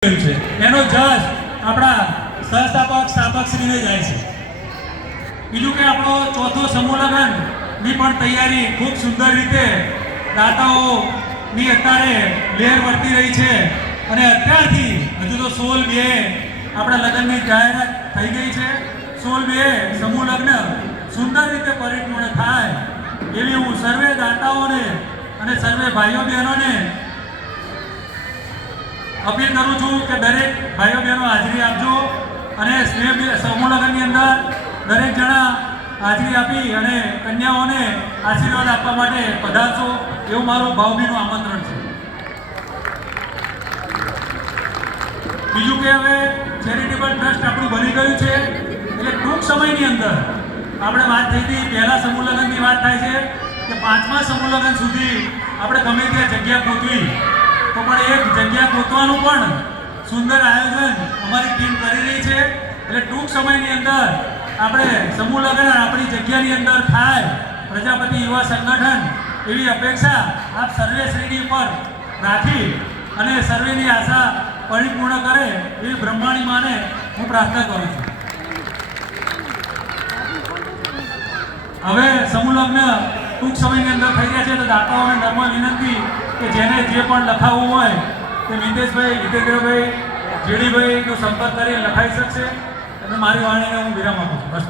છે એનો જજ આપણા સહસ્થાપક સ્થાપકશ્રીને જાય છે। બીજું કે આપણો ચોથો સમૂહ લગ્નની પણ તૈયારી ખૂબ સુંદર રીતે દાતાઓની અત્યારે લહેર વર્તી રહી છે અને અત્યારથી હજુ તો 16/2 આપણા લગ્નની જાહેરાત થઈ ગઈ છે। 16/2 સમૂહ લગ્ન સુંદર રીતે પરિપૂર્ણ થાય એવી હું સર્વે દાતાઓને અને સર્વે ભાઈઓ બહેનોને अपील करूँ छूँ कि दरेक भाईओ बहनों हाजरी आपजो અને સમૂહ લગ્નની અંદર દરેક જણા હાજરી આપી અને કન્યાઓને આશીર્વાદ આપવા માટે પધારશો એવું મારું ભાવભીનું આમંત્રણ છે। બીજું કે હવે ચેરિટેબલ ટ્રસ્ટ આપણું બની ગયું છે એટલે ટૂંક સમયની અંદર આપણે વાત થઈ હતી પહેલા સમૂહ લગ્નની વાત થાય છે કે 5મા સમૂહ લગ્ન સુધી આપણે ગમે ત્યાં જગ્યા ગોતવી તો પણ એક જગ્યા ગોતવાનું પણ સુંદર આયોજન અમારી ટીમ કરી રહી છે એટલે ટૂંક સમયની અંદર આપણે સમૂહ લગ્ન આપણી જગ્યાની અંદર થાય પ્રજાપતિ યુવા સંગઠન એવી અપેક્ષા આપ સર્વેશ્રીની ઉપર રાખી અને સર્વેની આશા પરિપૂર્ણ કરે એવી બ્રહ્માણી માને હું પ્રાર્થના કરું છું। હવે સમૂહ લગ્ન ટૂંક સમયની અંદર થઈ રહ્યા છે તો દાતાઓને નમ્ર વિનંતી કે જેને જે પણ લખાવવું હોય તે મિતેશભાઈ હિતેન્દ્રભાઈ જેડીભાઈનો સંપર્ક કરી લખાઈ શકશે અને મારી વાણીને હું વિરામ આપું છું। બસ।